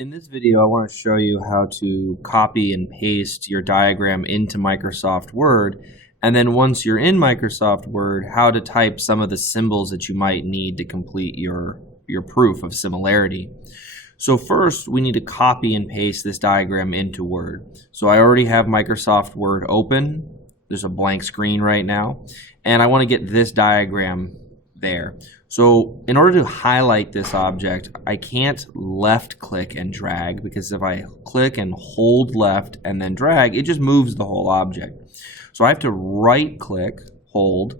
In this video, I want to show you how to copy and paste your diagram into Microsoft Word, and then once you're in Microsoft Word, how to type some of the symbols that you might need to complete your proof of similarity. So first, we need to copy and paste this diagram into Word. So I already have Microsoft Word open. There's a blank screen right now, and I want to get this diagram there. So in order to highlight this object, I can't left click and drag, because if I click and hold left and then drag, it just moves the whole object. So I have to right click, hold,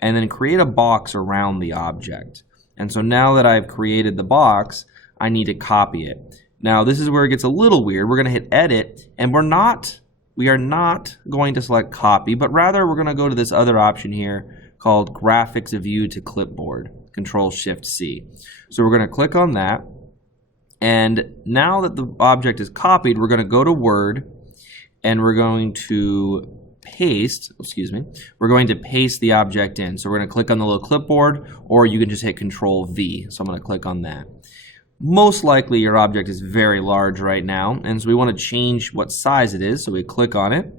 and then create a box around the object. And so now that I've created the box, I need to copy it. Now this is where it gets a little weird. We're going to hit edit, and we are not going to select copy, but rather we're going to go to this other option here called Graphics View to Clipboard, Control-Shift-C. So we're going to click on that, and now that the object is copied, we're going to go to Word, and we're going to paste the object in. So we're going to click on the little clipboard, or you can just hit Control-V. So I'm going to click on that. Most likely your object is very large right now, and so we want to change what size it is. So we click on it,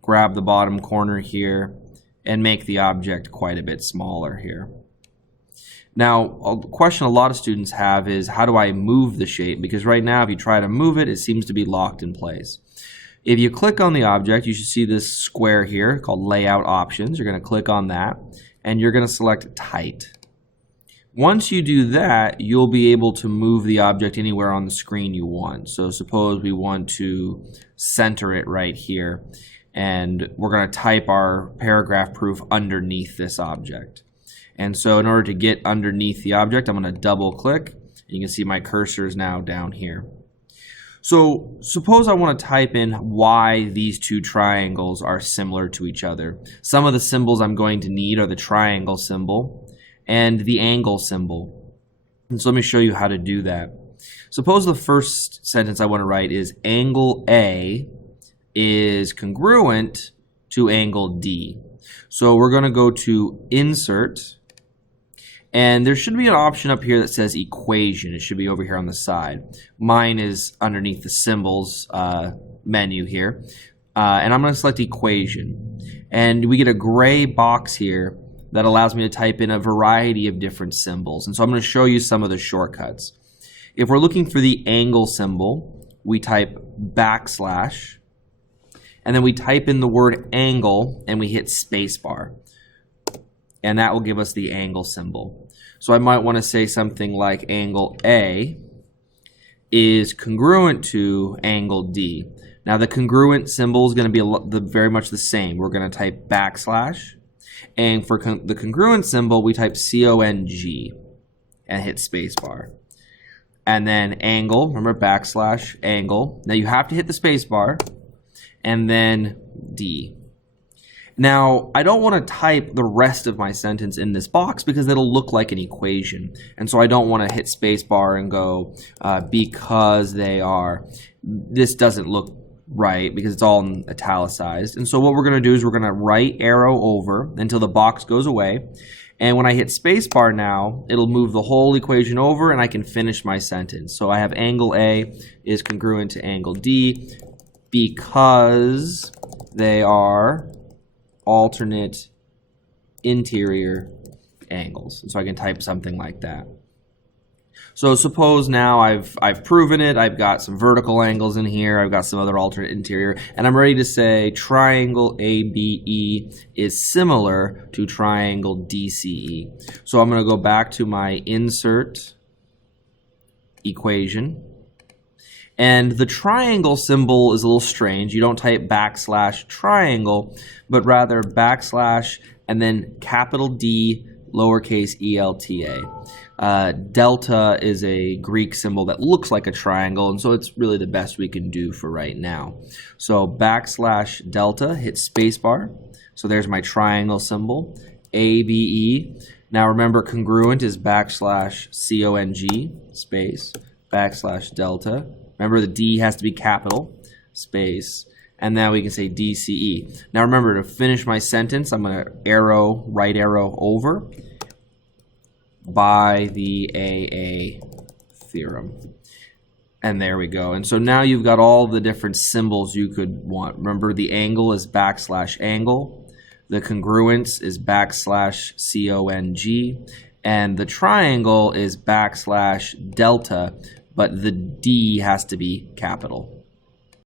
grab the bottom corner here, and make the object quite a bit smaller here. Now, a question a lot of students have is, how do I move the shape? Because right now, if you try to move it, it seems to be locked in place. If you click on the object, you should see this square here called Layout Options. You're going to click on that, and you're going to select Tight. Once you do that, you'll be able to move the object anywhere on the screen you want. So suppose we want to center it right here, and we're going to type our paragraph proof underneath this object. And so in order to get underneath the object, I'm going to double click. You can see my cursor is now down here. So suppose I want to type in why these two triangles are similar to each other. Some of the symbols I'm going to need are the triangle symbol and the angle symbol. And so let me show you how to do that. Suppose the first sentence I want to write is angle A is congruent to angle D. So we're going to go to Insert, and there should be an option up here that says Equation. It should be over here on the side. Mine is underneath the Symbols menu here, and I'm going to select Equation. And we get a gray box here that allows me to type in a variety of different symbols. And so I'm going to show you some of the shortcuts. If we're looking for the angle symbol, we type backslash, and then we type in the word angle, and we hit spacebar. And that will give us the angle symbol. So I might want to say something like angle A is congruent to angle D. Now the congruent symbol is going to be very much the same. We're going to type backslash, and for the congruent symbol, we type CONG and hit spacebar. And then angle, remember backslash, angle. Now you have to hit the spacebar, and then D. Now, I don't want to type the rest of my sentence in this box because it'll look like an equation. And so I don't want to hit spacebar and go, because they are. This doesn't look right because it's all italicized. And so what we're going to do is we're going to right arrow over until the box goes away. And when I hit spacebar now, it'll move the whole equation over, and I can finish my sentence. So I have angle A is congruent to angle D because they are alternate interior angles. And so I can type something like that. So suppose now I've proven it. I've got some vertical angles in here. I've got some other alternate interior, and I'm ready to say triangle ABE is similar to triangle DCE. So I'm going to go back to my Insert, Equation. And the triangle symbol is a little strange. You don't type backslash triangle, but rather backslash and then capital D, lowercase ELTA. Delta is a Greek symbol that looks like a triangle, and so it's really the best we can do for right now. So backslash delta, hit spacebar. So there's my triangle symbol, ABE. Now remember, congruent is backslash CONG, space, backslash delta. Remember, the D has to be capital, space, and now we can say DCE. Now remember, to finish my sentence, I'm going to right arrow over by the AA theorem. And there we go. And so now you've got all the different symbols you could want. Remember, the angle is \angle. The congruence is \cong. And the triangle is \delta, but the D has to be capital.